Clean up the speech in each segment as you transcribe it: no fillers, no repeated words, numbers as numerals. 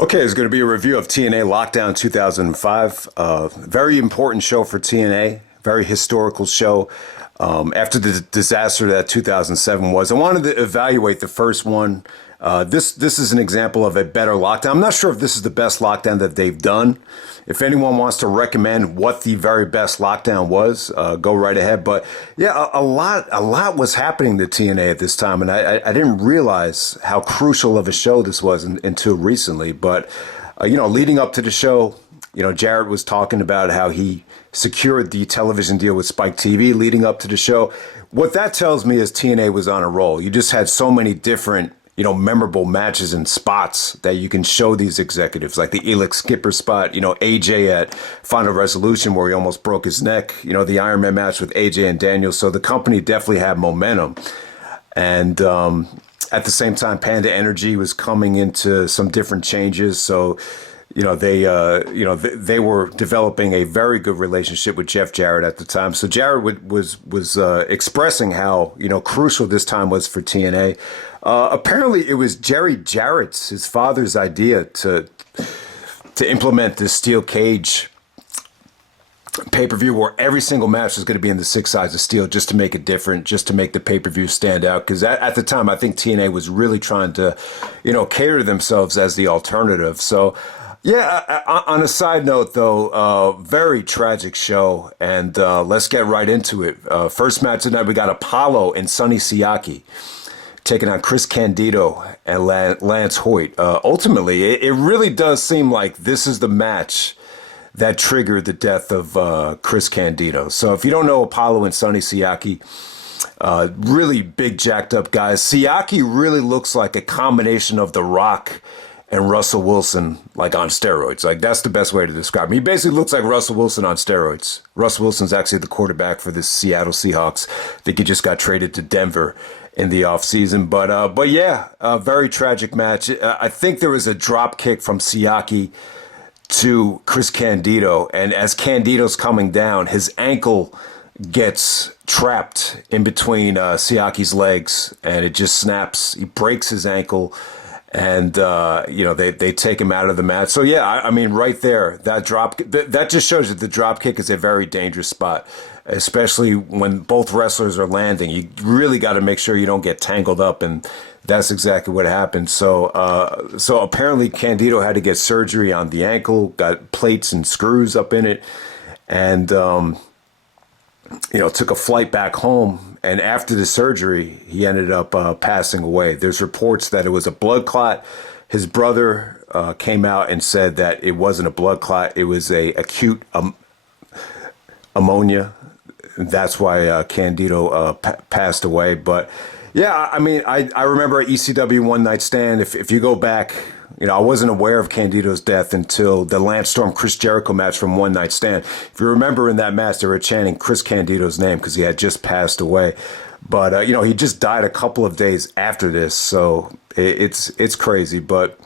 Okay, it's going to be a review of TNA Lockdown 2005. Very important show for TNA, very historical show. After the disaster that 2007 was, I wanted to evaluate the first one. This is an example of a better lockdown. I'm not sure if this is the best lockdown that they've done. If anyone wants to recommend what the very best lockdown was, go right ahead. But yeah, a lot was happening to TNA at this time, and I didn't realize how crucial of a show this was until recently. But leading up to the show, Jarrett was talking about how he secured the television deal with Spike TV leading up to the show. What that tells me is TNA was on a roll. You just had so many different memorable matches and spots that you can show these executives, like the Elix skipper spot, AJ at Final Resolution where he almost broke his neck, the Iron Man match with AJ and Daniel. So the company definitely had momentum. And at the same time, Panda Energy was coming into some different changes. So, they were developing a very good relationship with Jeff Jarrett at the time. So Jarrett was expressing how, crucial this time was for TNA. Apparently, it was Jerry Jarrett's, his father's idea to implement this steel cage pay-per-view where every single match was going to be in the 6 sides of steel just to make it different, just to make the pay-per-view stand out. Because at the time, I think TNA was really trying to, cater to themselves as the alternative. So, yeah, on a side note, though, very tragic show. And let's get right into it. First match tonight, we got Apolo and Sonny Siaki taking on Chris Candido and Lance Hoyt. Ultimately, it really does seem like this is the match that triggered the death of Chris Candido. So if you don't know Apolo and Sonny Siaki, really big jacked up guys. Siaki really looks like a combination of The Rock and Russell Wilson, like on steroids. Like, that's the best way to describe him. He basically looks like Russell Wilson on steroids. Russell Wilson's actually the quarterback for the Seattle Seahawks. I think he just got traded to Denver in the offseason. But yeah, a very tragic match. I think there was a drop kick from Siaki to Chris Candido, and as Candido's coming down, his ankle gets trapped in between Siaki's legs, and it just snaps. He breaks his ankle, and they take him out of the match. So yeah, I mean, right there, that just shows that the drop kick is a very dangerous spot, especially when both wrestlers are landing. You really got to make sure you don't get tangled up, and that's exactly what happened. So apparently Candido had to get surgery on the ankle, got plates and screws up in it, and took a flight back home. And after the surgery, he ended up passing away. There's reports that it was a blood clot. His brother came out and said that it wasn't a blood clot. It was a acute pneumonia. That's why Candido passed away. But yeah, I mean, I remember ECW One Night Stand. If you go back, I wasn't aware of Candido's death until the Lance Storm Chris Jericho match from One Night Stand. If you remember in that match, they were chanting Chris Candido's name because he had just passed away. But, he just died a couple of days after this. So it's crazy. But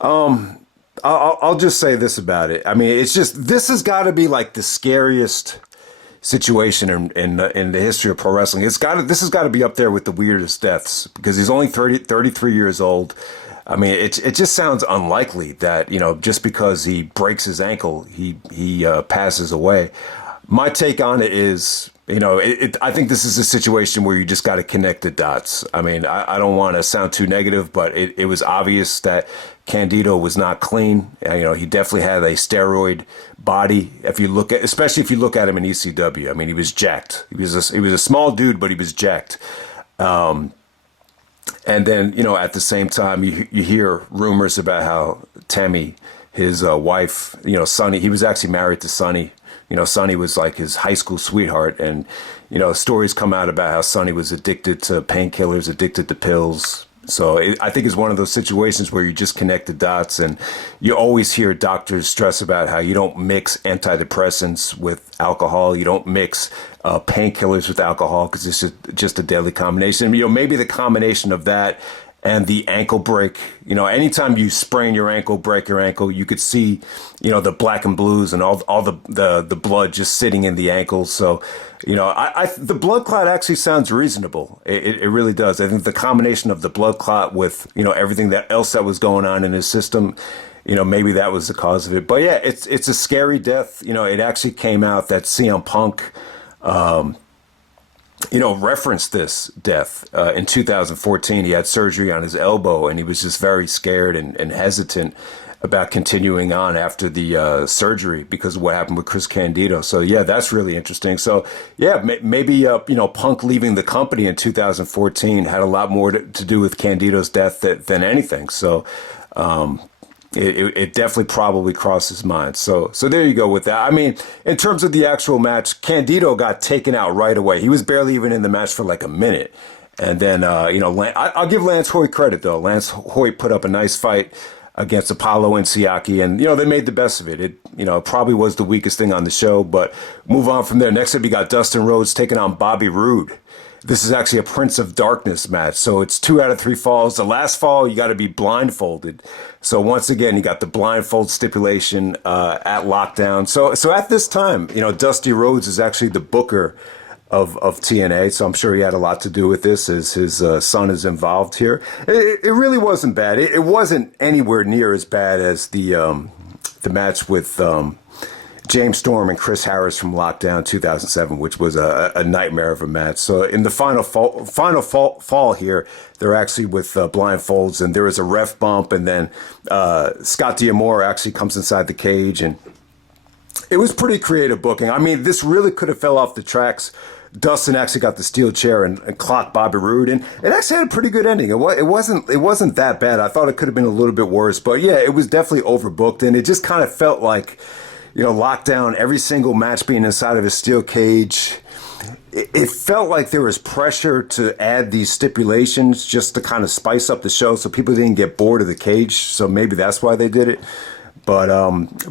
I'll just say this about it. I mean, this has got to be like the scariest situation in the history of pro wrestling. This has got to be up there with the weirdest deaths because he's only 33 years old. I mean, it just sounds unlikely that, just because he breaks his ankle, he passes away. My take on it is, I think this is a situation where you just got to connect the dots. I mean, I don't want to sound too negative, but it was obvious that Candido was not clean. He definitely had a steroid body. Especially if you look at him in ECW, I mean, he was jacked. He was a small dude, but he was jacked. And then, at the same time, you hear rumors about how Tammy, his wife, Sonny, he was actually married to Sonny. Sonny was like his high school sweetheart. And, stories come out about how Sonny was addicted to painkillers, addicted to pills. So I think it's one of those situations where you just connect the dots, and you always hear doctors stress about how you don't mix antidepressants with alcohol. You don't mix painkillers with alcohol because it's just a deadly combination. Maybe the combination of that and the ankle break. You know, anytime you sprain your ankle, break your ankle, you could see, you know, the black and blues and all the blood just sitting in the ankles. So, you know, the blood clot actually sounds reasonable. It really does. I think the combination of the blood clot with, you know, everything else that was going on in his system, you know, maybe that was the cause of it. But yeah, it's a scary death. You know, it actually came out that CM Punk, you know, referenced this death in 2014. He had surgery on his elbow, and he was just very scared and hesitant about continuing on after the surgery because of what happened with Chris Candido. So yeah, that's really interesting. So yeah, maybe you know, Punk leaving the company in 2014 had a lot more to do with Candido's death than anything. So it definitely probably crossed his mind. So there you go with that. I mean, in terms of the actual match, Candido got taken out right away. He was barely even in the match for like a minute. And then, you know, I'll give Lance Hoyt credit, though. Lance Hoyt put up a nice fight against Apolo and Siaki, and, you know, they made the best of it. It, you know, probably was the weakest thing on the show, but move on from there. Next up, you got Dustin Rhodes taking on Bobby Roode. This is actually a Prince of Darkness match. So it's 2 out of 3 falls. The last fall, you got to be blindfolded. So once again, you got the blindfold stipulation at Lockdown. So at this time, you know, Dusty Rhodes is actually the booker of TNA. So I'm sure he had a lot to do with this, as his son is involved here. It really wasn't bad. It wasn't anywhere near as bad as the match with James Storm and Chris Harris from Lockdown 2007, which was a nightmare of a match. So in the final fall here, they're actually with blindfolds, and there was a ref bump, and then Scott D'Amore actually comes inside the cage, and it was pretty creative booking. I mean, this really could have fell off the tracks. Dustin actually got the steel chair and clocked Bobby Roode, and it actually had a pretty good ending. It wasn't that bad. I thought it could have been a little bit worse, but yeah, it was definitely overbooked, and it just kind of felt like, you know, Lockdown, every single match being inside of a steel cage. It felt like there was pressure to add these stipulations just to kind of spice up the show so people didn't get bored of the cage. So maybe that's why they did it. But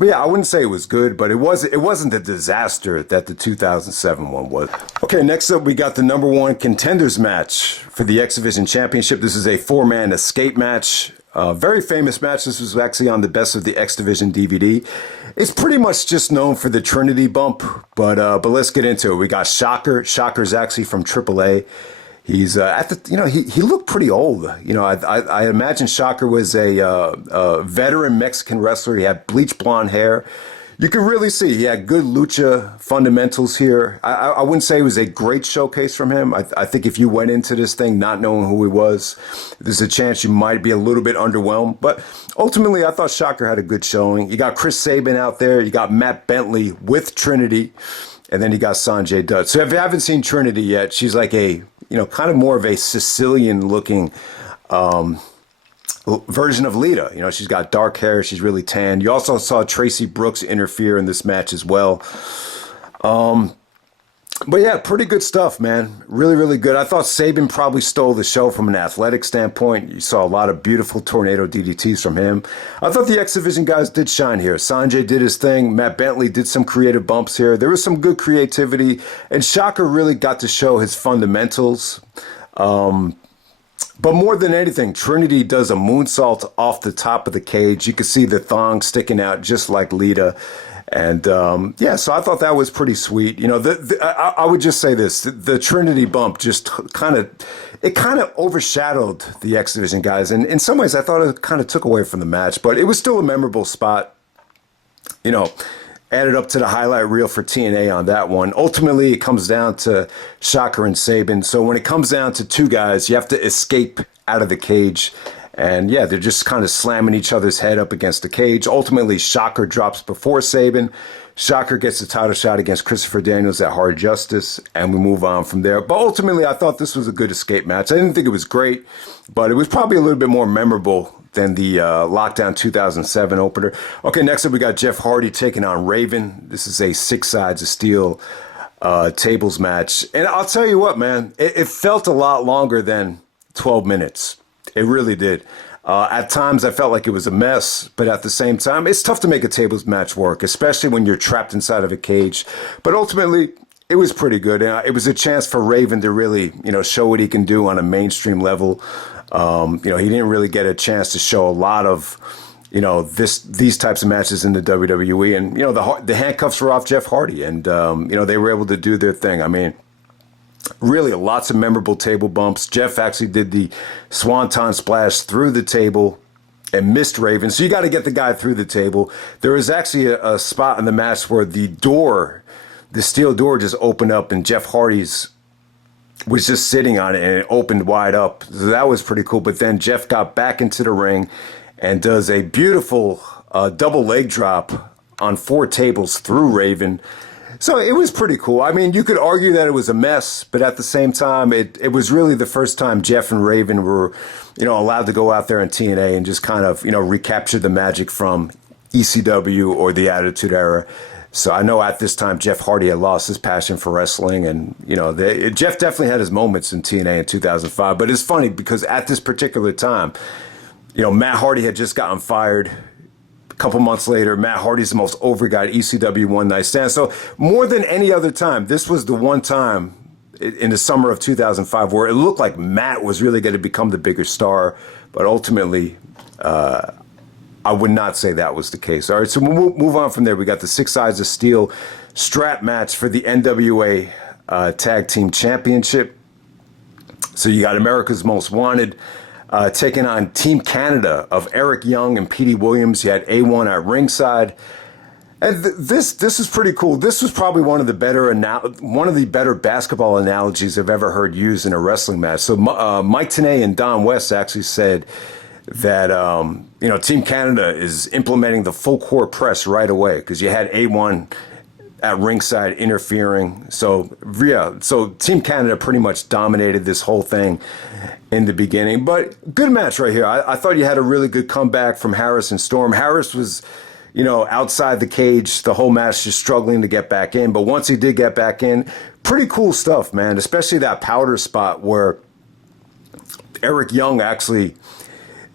yeah, I wouldn't say it was good, but it wasn't the disaster that the 2007 one was. Okay, next up we got the #1 contenders match for the X Division Championship. This is a 4-man escape match. Very famous match. This was actually on the Best of the X Division DVD. It's pretty much just known for the Trinity bump, but let's get into it. We got Shocker. Shocker's actually from AAA. He's he looked pretty old. You know, I imagine Shocker was a veteran Mexican wrestler. He had bleach blonde hair. You can really see he had good lucha fundamentals here. I wouldn't say it was a great showcase from him. I think if you went into this thing not knowing who he was, there's a chance you might be a little bit underwhelmed. But ultimately, I thought Shocker had a good showing. You got Chris Sabin out there. You got Matt Bentley with Trinity. And then you got Sonjay Dutt. So if you haven't seen Trinity yet, she's like a, you know, kind of more of a Sicilian-looking version of Lita. You know, she's got dark hair. She's really tan. You also saw Tracy Brooks interfere in this match as well. But yeah, pretty good stuff, man. Really, really good. I thought Sabin probably stole the show from an athletic standpoint. You saw a lot of beautiful tornado DDTs from him. I thought the X Division guys did shine here. Sonjay did his thing. Matt Bentley did some creative bumps here. There was some good creativity. And Shocker really got to show his fundamentals. But more than anything, Trinity does a moonsault off the top of the cage. You can see the thong sticking out just like Lita. And yeah, so I thought that was pretty sweet. You know, I would just say this: the Trinity bump just kind of overshadowed the X Division guys, and in some ways, I thought it kind of took away from the match. But it was still a memorable spot. You know, added up to the highlight reel for TNA on that one. Ultimately, it comes down to Shocker and Sabin. So when it comes down to two guys, you have to escape out of the cage. And yeah, they're just kind of slamming each other's head up against the cage. Ultimately, Shocker drops before Sabin. Shocker gets the title shot against Christopher Daniels at Hard Justice, and we move on from there. But ultimately, I thought this was a good escape match. I didn't think it was great, but it was probably a little bit more memorable than the Lockdown 2007 opener. Okay, next up we got Jeff Hardy taking on Raven. This is a 6 sides of steel tables match. And I'll tell you what, man, it felt a lot longer than 12 minutes. It really did. At times, I felt like it was a mess, but at the same time, it's tough to make a tables match work, especially when you're trapped inside of a cage. But ultimately, it was pretty good. It was a chance for Raven to really, show what he can do on a mainstream level. He didn't really get a chance to show a lot of, these types of matches in the WWE. And, the handcuffs were off Jeff Hardy, and, they were able to do their thing. I mean, really lots of memorable table bumps. Jeff actually did the Swanton splash through the table and missed Raven. So you got to get the guy through the table. There was actually a spot in the match where the steel door just opened up and Jeff Hardy's was just sitting on it and it opened wide up. So that was pretty cool. But then Jeff got back into the ring and does a beautiful double leg drop on 4 tables through Raven. So it was pretty cool. I mean, you could argue that it was a mess, but at the same time, it was really the first time Jeff and Raven were, allowed to go out there in TNA and just kind of, recapture the magic from ECW or the Attitude Era. So I know at this time, Jeff Hardy had lost his passion for wrestling, and, Jeff definitely had his moments in TNA in 2005. But it's funny because at this particular time, Matt Hardy had just gotten fired. Couple months later, Matt Hardy's the most over guy at ECW One Night Stand. So more than any other time, this was the one time in the summer of 2005 where it looked like Matt was really going to become the bigger star. But ultimately, I would not say that was the case. All right, so we'll move on from there. We got the 6 Sides of Steel strap match for the NWA Tag Team Championship. So you got America's Most Wanted taking on Team Canada of Eric Young and Petey Williams. You had A1 at ringside. And this is pretty cool. This was probably one of the better basketball analogies I've ever heard used in a wrestling match. So Mike Tenay and Don West actually said that Team Canada is implementing the full court press right away because you had A1 at ringside interfering. So Team Canada pretty much dominated this whole thing in the beginning. But good match right here. I thought you had a really good comeback from Harris and Storm. Harris was, outside the cage the whole match, just struggling to get back in. But once he did get back in, pretty cool stuff, man. Especially that powder spot where Eric Young actually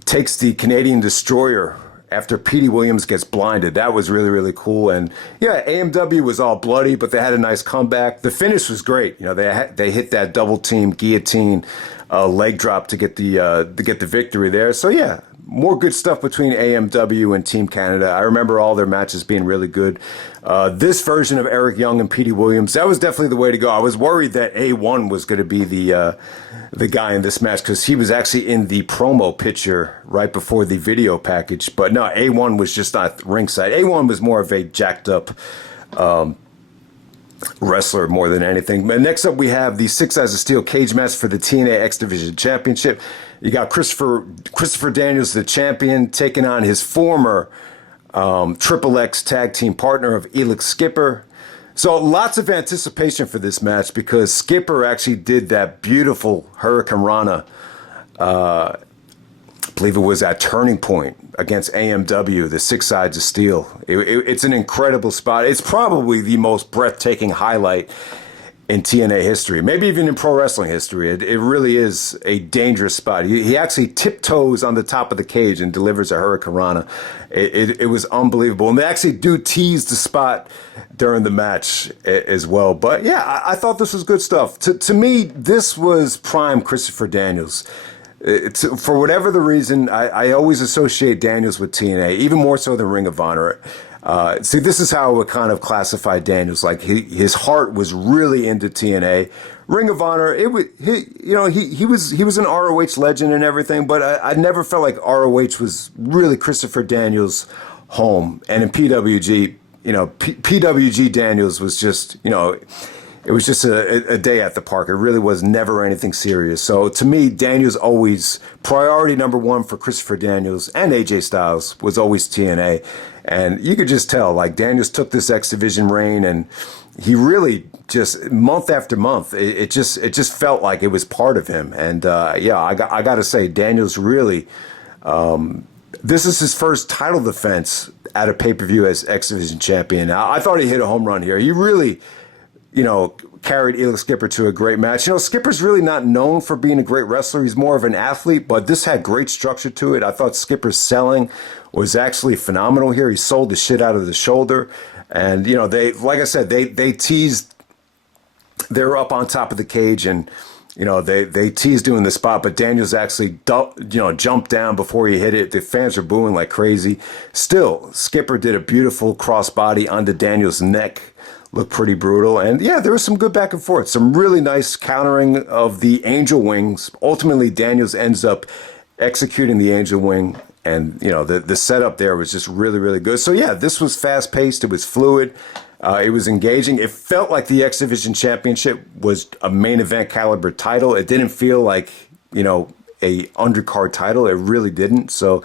takes the Canadian Destroyer after Petey Williams gets blinded. That was really, really cool. And yeah, AMW was all bloody, but they had a nice comeback. The finish was great. They hit that double team guillotine leg drop to get the victory there. So yeah, more good stuff between AMW and Team Canada. I remember all their matches being really good. This version of Eric Young and Petey Williams, that was definitely the way to go. I was worried that A1 was going to be the guy in this match because he was actually in the promo picture right before the video package. But no, A1 was just not ringside. A1 was more of a jacked up wrestler more than anything. But next up, we have the 6 Sides of Steel cage match for the TNA X Division Championship. You got Christopher Daniels, the champion, taking on his former Triple X tag team partner of Elix Skipper. So lots of anticipation for this match because Skipper actually did that beautiful Hurricane Rana. I believe it was at Turning Point against AMW, the 6 Sides of Steel. It's an incredible spot. It's probably the most breathtaking highlight in TNA history, maybe even in pro wrestling history. It really is a dangerous spot. He actually tiptoes on the top of the cage and delivers a Hurricane Rana. It was unbelievable. And they actually do tease the spot during the match as well. But yeah, I thought this was good stuff. To me, this was prime Christopher Daniels. For whatever the reason, I always associate Daniels with TNA, even more so than Ring of Honor. See, this is how I would kind of classify Daniels. Like his heart was really into TNA. Ring of Honor, he was an ROH legend and everything, but I never felt like ROH was really Christopher Daniels' home. And in PWG, PWG Daniels was just, it was just a day at the park. It really was never anything serious. So to me, Daniels always, priority number one for Christopher Daniels and AJ Styles was always TNA. And you could just tell, like, Daniels took this X Division reign and he really just, month after month, it just felt like it was part of him. And I got to say, Daniels really, this is his first title defense at a pay-per-view as X Division champion. I thought he hit a home run here. He really, carried Elix Skipper to a great match. Skipper's really not known for being a great wrestler. He's more of an athlete, but this had great structure to it. I thought Skipper's selling was actually phenomenal here. He sold the shit out of the shoulder. And, they, like I said, they teased they were up on top of the cage, and they teased doing the spot, but Daniels actually jumped down before he hit it. The fans were booing like crazy. Still, Skipper did a beautiful crossbody onto Daniels' neck. Looked pretty brutal, and yeah, there was some good back and forth, some really nice countering of the angel wings. Ultimately, Daniels ends up executing the angel wing, and the setup there was just really, really good. So yeah, this was fast paced. It was fluid. It was engaging. It felt like the X Division Championship was a main event caliber title. It didn't feel like, a undercard title. It really didn't. So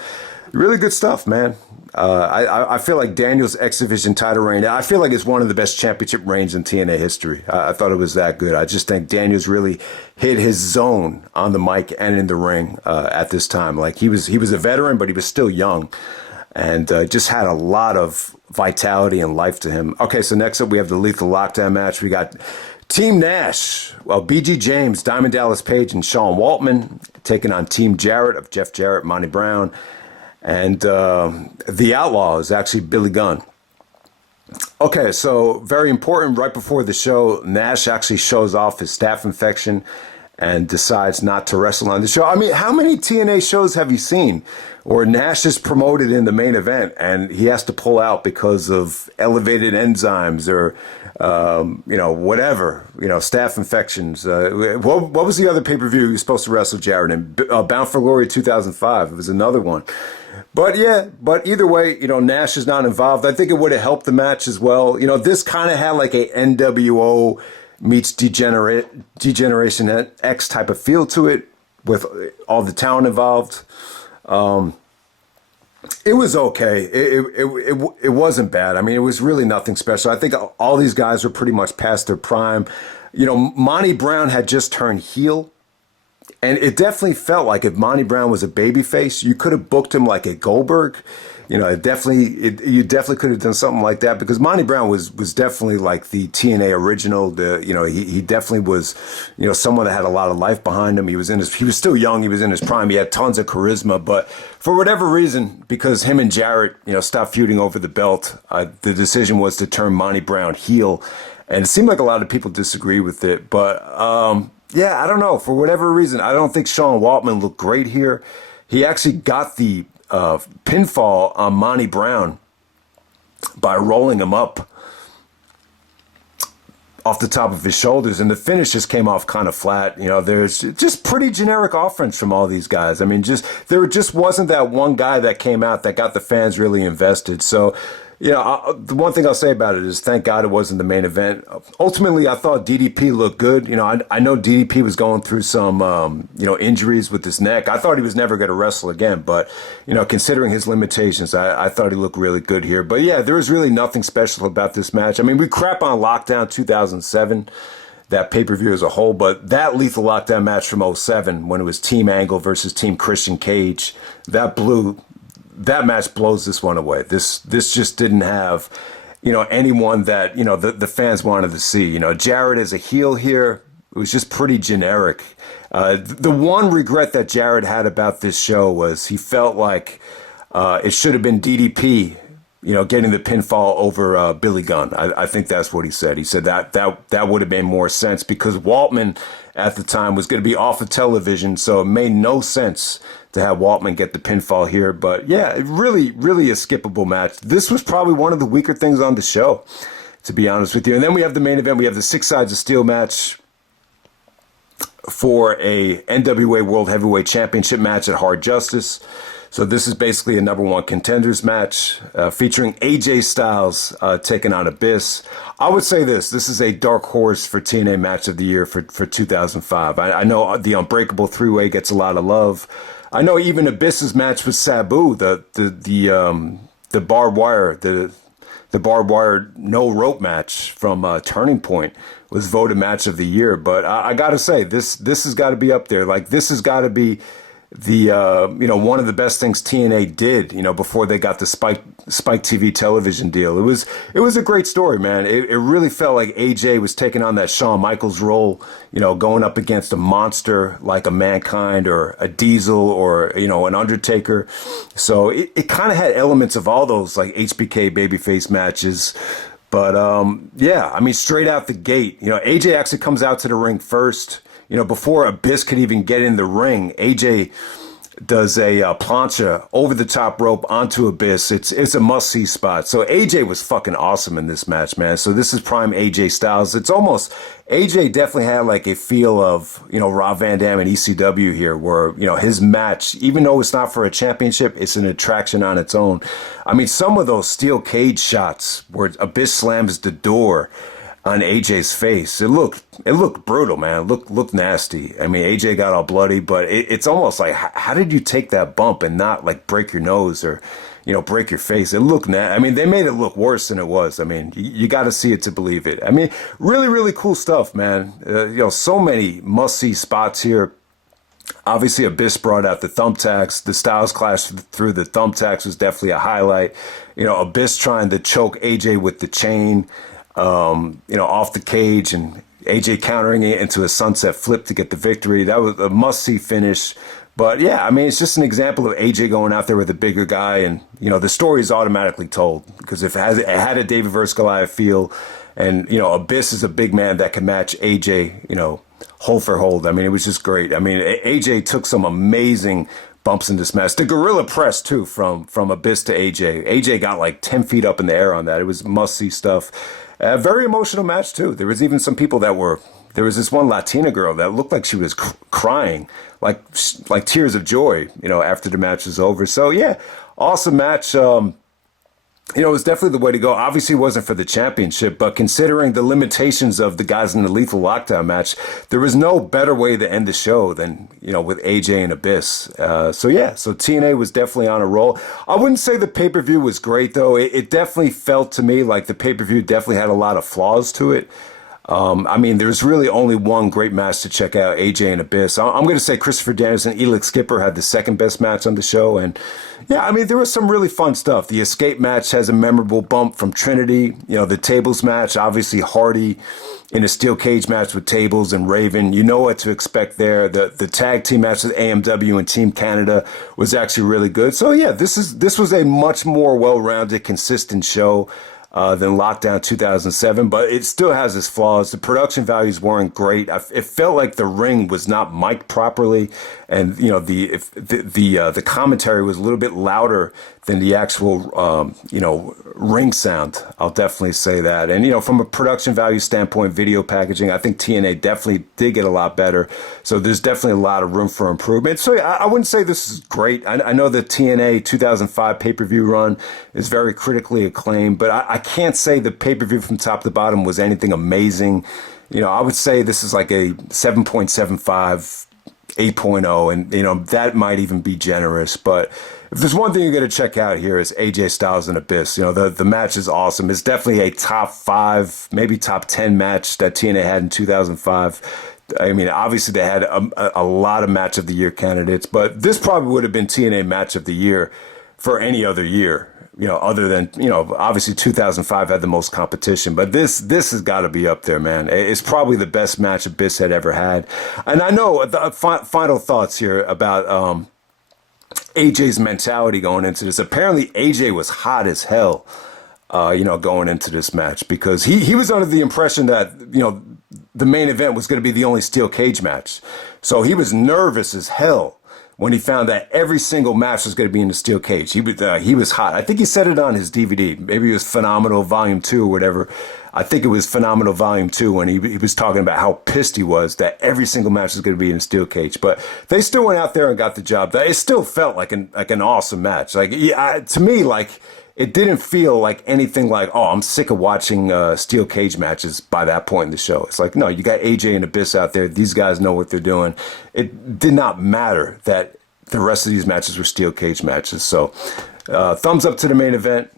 really good stuff, man. I feel like Daniel's X Division title reign, I feel like it's one of the best championship reigns in TNA history. I thought it was that good. I just think Daniels really hit his zone on the mic and in the ring at this time. Like he was a veteran, but he was still young. And just had a lot of vitality and life to him. Okay, so next up we have the Lethal Lockdown match. We got Team Nash, BG James, Diamond Dallas Page, and Sean Waltman taking on Team Jarrett of Jeff Jarrett, Monty Brown, and the Outlaw is actually Billy Gunn. Okay, so very important. Right before the show, Nash actually shows off his staph infection and decides not to wrestle on the show. I mean, how many TNA shows have you seen where Nash is promoted in the main event and he has to pull out because of elevated enzymes or, whatever, staph infections? What was the other pay-per-view he was supposed to wrestle Jarrett in? Bound for Glory 2005. It was another one. But either way, Nash is not involved. I think it would have helped the match as well. This kind of had like a NWO meets Degeneration X type of feel to it with all the talent involved. It was okay. It wasn't bad. I mean, it was really nothing special. I think all these guys were pretty much past their prime. Monty Brown had just turned heel. And it definitely felt like if Monty Brown was a babyface, you could have booked him like a Goldberg. You definitely could have done something like that because Monty Brown was definitely like the TNA original. He definitely was, someone that had a lot of life behind him. He was still young. He was in his prime. He had tons of charisma, but for whatever reason, because him and Jarrett, stopped feuding over the belt, the decision was to turn Monty Brown heel. And it seemed like a lot of people disagree with it, but, yeah, I don't know. For whatever reason, I don't think Sean Waltman looked great here. He actually got the pinfall on Monty Brown by rolling him up off the top of his shoulders, and the finish just came off kind of flat. There's just pretty generic offense from all these guys. I mean, there just wasn't that one guy that came out that got the fans really invested. So, the one thing I'll say about it is thank God it wasn't the main event. Ultimately, I thought DDP looked good. I know DDP was going through some, injuries with his neck. I thought he was never going to wrestle again. But, considering his limitations, I thought he looked really good here. But, yeah, there was really nothing special about this match. I mean, we crap on Lockdown 2007, that pay-per-view as a whole. But that Lethal Lockdown match from '07, when it was Team Angle versus Team Christian Cage, that match blows this one away. This just didn't have, anyone that, the fans wanted to see. Jarrett as a heel here, it was just pretty generic. The one regret that Jarrett had about this show was he felt like it should have been DDP, getting the pinfall over Billy Gunn. I think that's what he said. He said that would have made more sense because Waltman at the time was going to be off of television, so it made no sense to have Waltman get the pinfall here. But yeah, really, really a skippable match. This was probably one of the weaker things on the show, to be honest with you. And then we have the main event. We have the 6 Sides of Steel match for a NWA World Heavyweight Championship match at Hard Justice. So this is basically a number 1 contenders match featuring AJ Styles taking on Abyss. I would say this is a dark horse for TNA Match of the Year for 2005. I know the Unbreakable 3-Way gets a lot of love. I know even Abyss's match with Sabu, the barbed wire no rope match from Turning Point was voted Match of the Year. But I gotta say this has got to be up there. Like this has got to be the one of the best things TNA did, before they got the Spike TV television deal. It was a great story, man. It really felt like AJ was taking on that Shawn Michaels role, going up against a monster like a Mankind or a Diesel or, an Undertaker. So it kind of had elements of all those like HBK babyface matches. But yeah, I mean, straight out the gate, AJ actually comes out to the ring first. Before Abyss could even get in the ring, AJ does a plancha over the top rope onto Abyss. It's a must-see spot. So AJ was fucking awesome in this match, man. So this is prime AJ Styles. It's almost, AJ definitely had like a feel of, Rob Van Dam and ECW here, where, his match, even though it's not for a championship, it's an attraction on its own. I mean, some of those steel cage shots where Abyss slams the door on AJ's face, it looked brutal, man. It looked nasty. I mean, AJ got all bloody, but it's almost like, how did you take that bump and not like break your nose or, break your face? It looked I mean, they made it look worse than it was. I mean, you got to see it to believe it. I mean, really, really cool stuff, man. So many must-see spots here. Obviously, Abyss brought out the thumbtacks. The Styles Clash through the thumbtacks was definitely a highlight. Abyss trying to choke AJ with the chain, off the cage, and AJ countering it into a sunset flip to get the victory. That was a must-see finish. But yeah, I mean, it's just an example of AJ going out there with a bigger guy, and the story is automatically told because it had a David versus Goliath feel, and Abyss is a big man that can match AJ, hold for hold. I mean, it was just great. I mean, AJ took some amazing bumps in this match. The gorilla press too from Abyss to AJ. AJ got like 10 feet up in the air on that. It was must-see stuff. Very emotional match too. There was even some people there was this one Latina girl that looked like she was crying, like tears of joy, after the match was over. So yeah, awesome match. It was definitely the way to go. Obviously, it wasn't for the championship, but considering the limitations of the guys in the Lethal Lockdown match, there was no better way to end the show than, with AJ and Abyss. So TNA was definitely on a roll. I wouldn't say the pay-per-view was great, though. It definitely felt to me like the pay-per-view definitely had a lot of flaws to it. I mean, there's really only one great match to check out, AJ and Abyss. I'm going to say Christopher Daniels and Elix Skipper had the second best match on the show. And yeah, I mean, there was some really fun stuff. The Escape match has a memorable bump from Trinity. The Tables match, obviously Hardy in a steel cage match with Tables and Raven. You know what to expect there. The tag team match with AMW and Team Canada was actually really good. So yeah, this was a much more well-rounded, consistent show than Lockdown 2007, but it still has its flaws. The production values weren't great. It felt like the ring was not mic'd properly, and the commentary was a little bit louder than the actual ring sound. I'll definitely say that. And from a production value standpoint, video packaging, I think TNA definitely did get a lot better. So there's definitely a lot of room for improvement. So yeah, I wouldn't say this is great. I know the TNA 2005 pay-per-view run is very critically acclaimed, but I can't say the pay-per-view from top to bottom was anything amazing. I would say this is like a 7.75, 8.0, and that might even be generous. But if there's one thing you're going to check out here is AJ Styles and Abyss. The match is awesome. It's definitely a top 5, maybe top 10 match that TNA had in 2005. I mean, obviously they had a lot of match of the year candidates, but this probably would have been TNA match of the year for any other year. Other than, obviously 2005 had the most competition, but this has got to be up there, man. It's probably the best match Abyss had ever had. And I know the final thoughts here about AJ's mentality going into this. Apparently AJ was hot as hell, going into this match because he was under the impression that, the main event was going to be the only steel cage match. So he was nervous as hell when he found that every single match was going to be in the steel cage. He was hot. I think he said it on his DVD. Maybe it was Phenomenal Volume 2 or whatever. I think it was Phenomenal Volume 2 when he was talking about how pissed he was that every single match was going to be in a steel cage. But they still went out there and got the job done. It still felt like an awesome match. To me, it didn't feel like anything like, oh, I'm sick of watching steel cage matches by that point in the show. It's like, no, you got AJ and Abyss out there. These guys know what they're doing. It did not matter that the rest of these matches were steel cage matches. So thumbs up to the main event,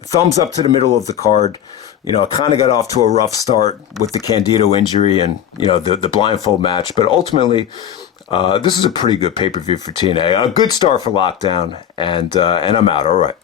thumbs up to the middle of the card. It kind of got off to a rough start with the Candido injury and, the blindfold match. But ultimately, this is a pretty good pay-per-view for TNA. A good start for Lockdown, and I'm out. All right.